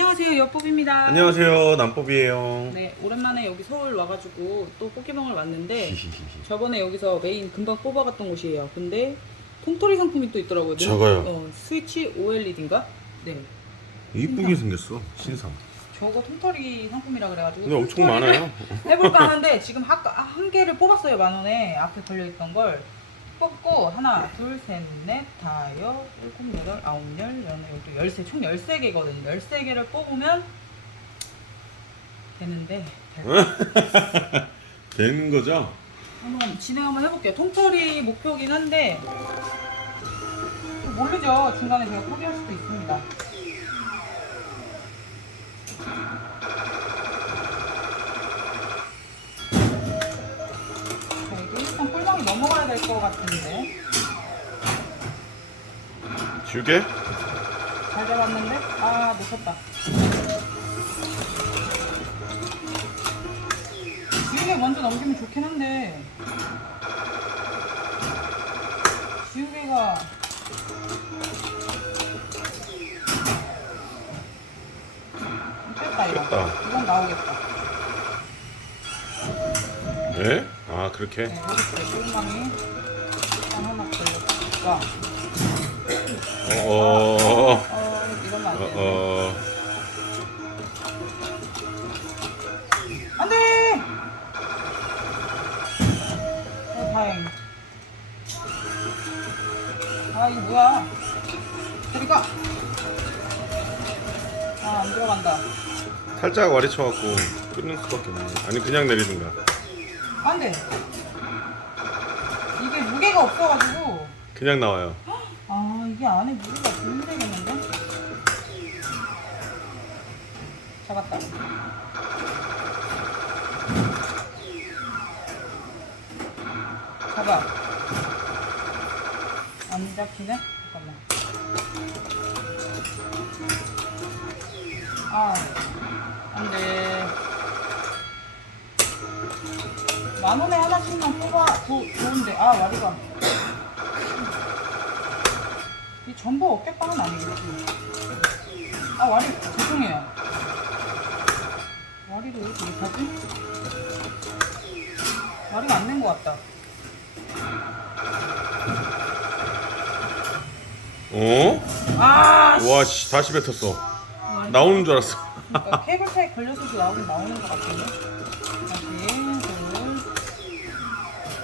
안녕하세요 여뽀입니다. 안녕하세요 남법이에요. 네 오랜만에 여기 서울 와가지고 또 포켓몬을 왔는데. 저번에 여기서 메인 금방 뽑아갔던 곳이에요. 근데 통토리 상품이 또 있더라고요. 저거요? 어, 스위치 OLED인가? 네. 이쁘게 생겼어 신상. 저거 통토리 상품이라 그래가지고 근데 엄청 많아요. 해볼까 하는데 지금 한, 한 개를 뽑았어요 만 원에. 앞에 걸려있던 걸 뽑고 하나 둘 셋 넷 다 여 일곱 여덟 아홉 열 열하나 열두 열세. 총 열세 개거든요. 열세 개를 뽑으면 되는데? 되는 거죠? 한번 진행 한번 해볼게요. 통털이 목표긴 한데 모르죠. 중간에 제가 포기할 수도 있습니다 될 것 같은데 주게? 잘 잡았는데 아 놓쳤다 지우개 먼저 넘기면 좋긴 한데 지우개가 뺐다 이거 뺐다. 이건 나오겠다 네? 아 그렇게? 네 꿀망이 일단 하나 걸렸으니까 어어 어 이러면 안 돼. 어어 안 돼. 어 다행. 아 이거 뭐야? 저리 가. 아 안 들어간다. 살짝 와리 쳐갖고 끊는 수밖에 없네 아니 그냥 내리든가 안돼. 이게 무게가 없어가지고. 그냥 나와요 아 이게 안에 무게가 좀 되겠는데? 잡았다. 잡아. 안 잡히네? 잠깐만. 아, 안 돼. 만 원에 하나씩만 뽑아, 도, 좋은데. 아, 와리가. 이 전부 어깨빵은 아니겠지? 아 와리 죄송해요. 와리를 왜 이렇게 못하지? 와리가 안 된 것 같다. 어? 아, 씨. 와씨 다시 뱉었어 나오는 줄 알았어 그러니까 케이블 타이 걸려서도 나오긴 나오는 것 같은데. 다시 둘.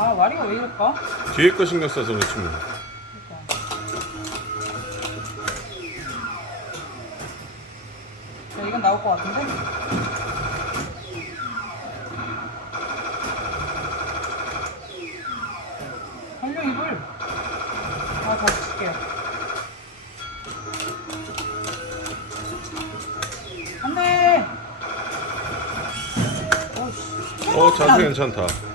아 와리가 왜 이럴까? 뒤에 거 신경 써서 그렇지 뭐. 자, 이건 나올 것 같은데? 살려 입을. 아, 다시 칠게요. 안 돼! 어씨. 어 자세 괜찮다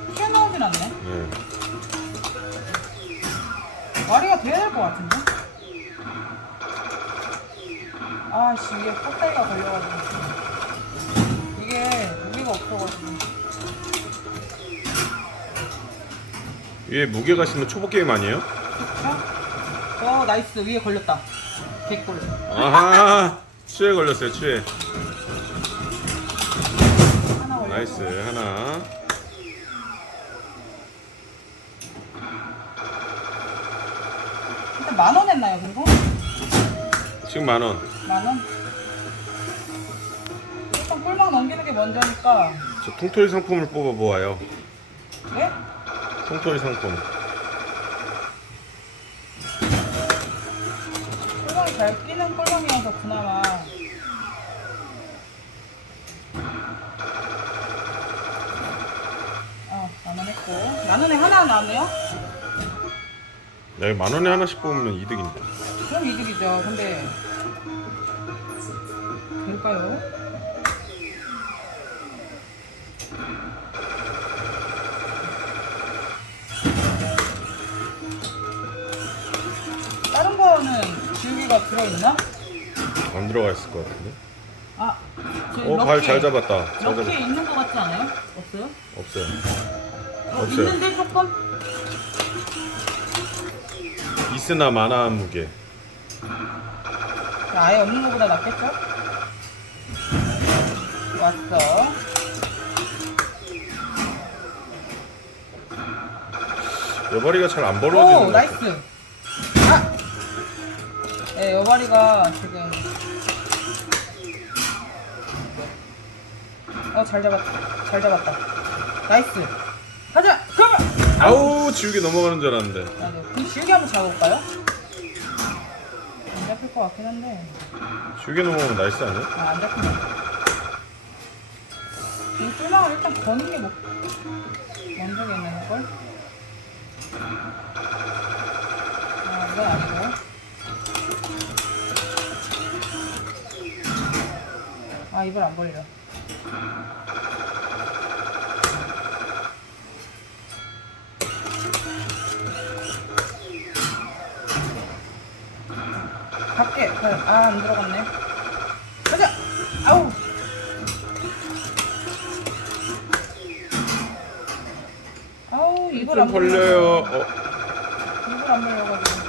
와리가 돼야 될 것 같은데? 아씨 이게 껍데기가 걸려가지고. 이게 무게가 없어가지고. 위에 무게가 있으면 초보 게임 아니에요? 그쵸? 어 나이스. 위에 걸렸다. 개꿀 아하 추에 걸렸어요 추에. 하나 걸렸어. 나이스 하나 일단 만 원 했나요 그리고? 지금 만 원 만 원? 일단 꿀망 넘기는 게 먼저니까 저 통토리 상품을 뽑아보아요 네? 통토리 상품 꿀망이 잘 끼는 꿀망이어서 그나마 아 만원 했고 만 원에 하나 나왔네요? 야, 이거 만 원에 하나씩 뽑으면 이득인데. 그럼 이득이죠. 근데 될까요? 다른 거는 지우개가 들어있나? 안 들어가 있을 것 같은데. 아, 저 어, 발잘 럭키- 잡았다. 잘 럭키에 잡았. 있는 거 같지 않아요? 없어요? 없어요. 어, 없어요. 있는데 조금? 있으나 마나한 무게. 아예 없는 거보다 낫겠죠? 왔어. 여벌이가 잘 안 벌어지는 오, 것 같아. 나이스. 아! 네, 여바리가 지금. 어, 잘 잡았다. 잘 잡았다. 나이스. 아우 지우개 넘어가는 줄 알았는데. 나도. 그럼 지우개 한번 잡아볼까요? 안 잡힐 것 같긴 한데. 지우개 넘어가면 나이스 아니야? 아, 안 잡히네. 이 쫄망을 일단 거는 게 뭐, 먼저겠네, 이걸. 아, 이건 아니고. 아, 이걸 안 벌려. 아, 안 들어갔네. 가자! 아우! 아우, 이걸 안좀 벌려요. 어, 이걸 안 벌려가지고.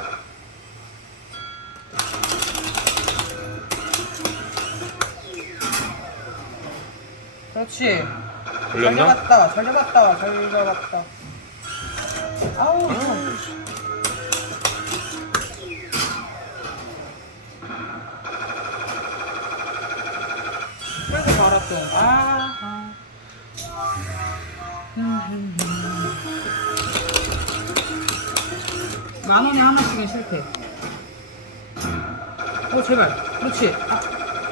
그렇지. 잘 걸렸나? 잡았다, 잘 잡았다, 잘 잡았다. 아우, 그래 서 말았어. 아, 아. 음, 음, 음. 만 원에 하나씩은 실패. 어, 제발. 그렇지. 아,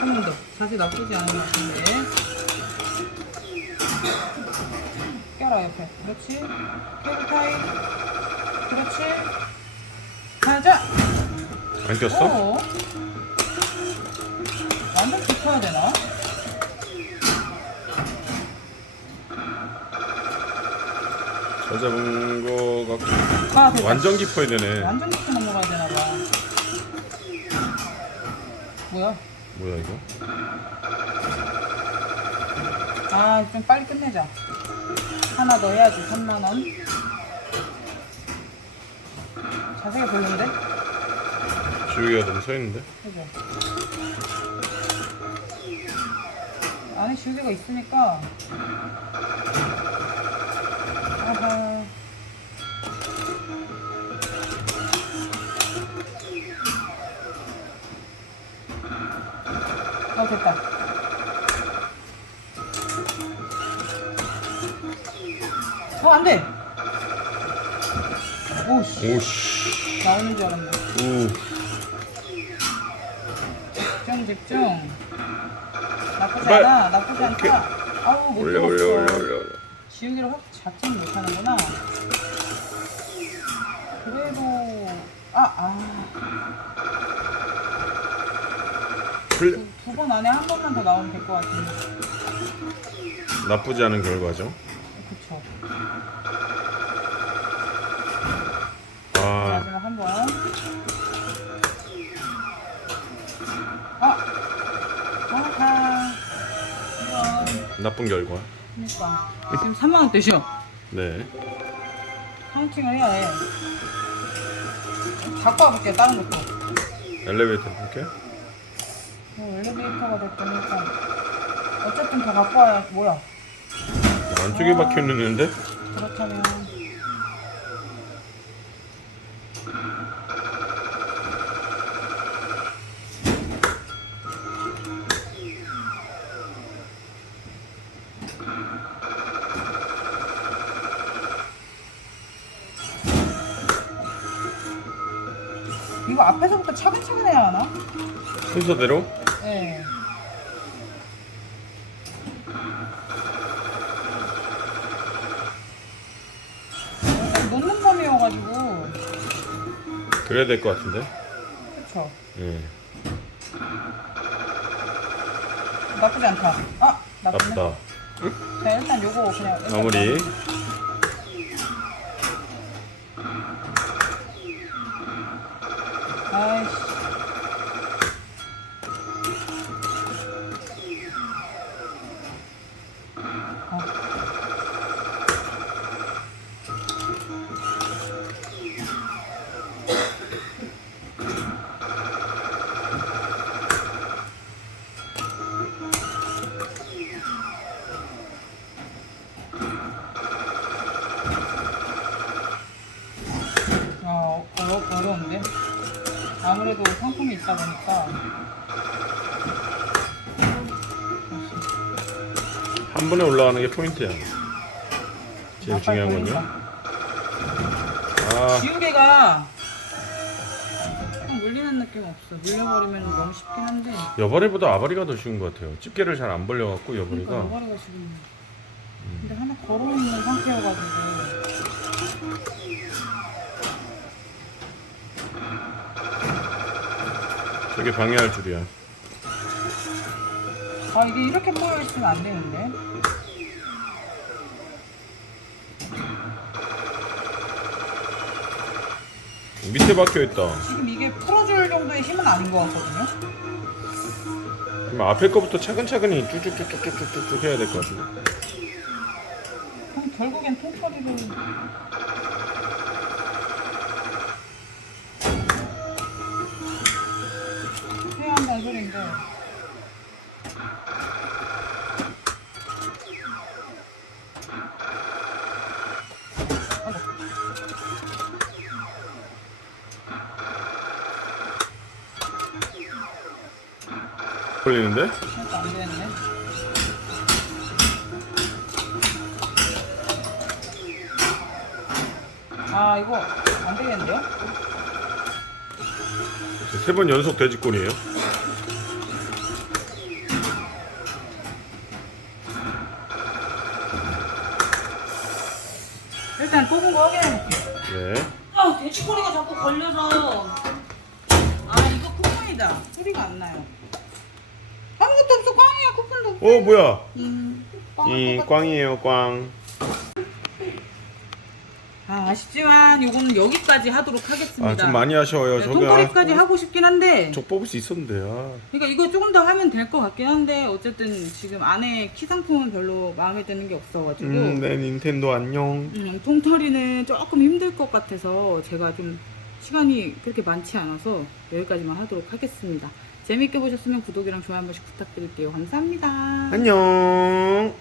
한번 더. 자세 나쁘지 않은 것 같은데. 껴라, 옆에. 그렇지. 케이블 타이. 그렇지. 가자! 안 꼈어? 어? 완전 깊어야 되나? 잘 잡은 거 같고. 아, 됐다. 완전 깊어야 되네. 완전 깊게 넘어가야 되나 봐. 뭐야? 뭐야 이거? 아, 좀 빨리 끝내자. 하나 더 해야지, 3만원. 자세가 별론데? 지우개가 너무 서 있는데. 그죠? 안에 지우개가 있으니까. 아하. 어, 됐다. 어, 안 돼! 오씨, 오씨. 나오는 줄 알았네. 우. 집중 집중 나쁘지. 않아 나쁘지 않다 아우 못 올려 올려 들었어. 올려 올려. 지우개를 확 잡지는 못하는구나. 그래도 아아. 플레... 두번 안에 한 번만 더 나오면 될 것 같은데. 나쁘지 않은 결과죠. 그쵸. 아. 마지막 한 번. 아. 아하 이건 나쁜 결과. 그니까 지금 3만 원대죠 네. 카운팅을 해야 해. 갖고 와볼게 요, 다른 것도. 엘리베이터 볼게요. 뭐 엘리베이터가 됐든 일단. 어쨌든 더 갖고 와야, 뭐야. 안쪽에 박혀 있는데? 그렇다면. 이거 앞에서부터 차근차근 해야 하나? 순서대로? 네. 약간 놓는 섬이어가지고 그래야 될 것 같은데. 그쵸 예. 나쁘지 않다 아! 나쁘네 나쁘다. 자 일단 요거 그냥 일단 마무리. 있다 보니까 한 번에 올라가는 게 포인트야. 제일 중요한 건요. 아, 지우개가 좀 물리는 느낌 없어. 물려버리면 너무 쉽긴 한데. 여벌이보다 아바리가 더 쉬운 것 같아요. 집게를 잘 안 벌려갖고 그러니까 여벌이가 여벌이가 지금. 근데 하나 걸어있는 상태여가지고. 되게 방해할 줄이야. 아 이게 이렇게 모여 있으면 안 되는데. 밑에 박혀 있다. 지금 이게 풀어줄 정도의 힘은 아닌 것 같거든요. 그럼 앞에 거부터 차근차근히 쭉쭉쭉쭉쭉쭉 해야 될 것 같은데. 그럼 결국엔 통처리를. 소리인데. 걸리는데? 진짜 안 되겠네. 아 이거 안 되겠는데요? 세 번 연속 돼지꼴이에요. 일단 뽑은 거 확인해 볼게요. 네. 아 돼지꼬리가 자꾸 걸려서. 아 이거 쿠폰이다. 소리가 안 나요. 아무것도 없어 꽝이야 쿠폰도 없어. 어 뭐야? 음, 이 꽝이에요 꽝. 아 아쉽지만 요거는 여기까지 하도록 하겠습니다. 아 좀 많이 아쉬워요. 네, 통거리까지 아, 하고 싶긴 한데. 저 뽑을 수 있었는데 아. 그러니까 이거 조금 더 하면 될 것 같긴 한데 어쨌든 지금 안에 키 상품은 별로 마음에 드는 게 없어가지고 음, 네 닌텐도 안녕. 음, 통털이는 조금 힘들 것 같아서 제가 좀 시간이 그렇게 많지 않아서 여기까지만 하도록 하겠습니다. 재밌게 보셨으면 구독이랑 좋아요 한 번씩 부탁드릴게요. 감사합니다. 안녕.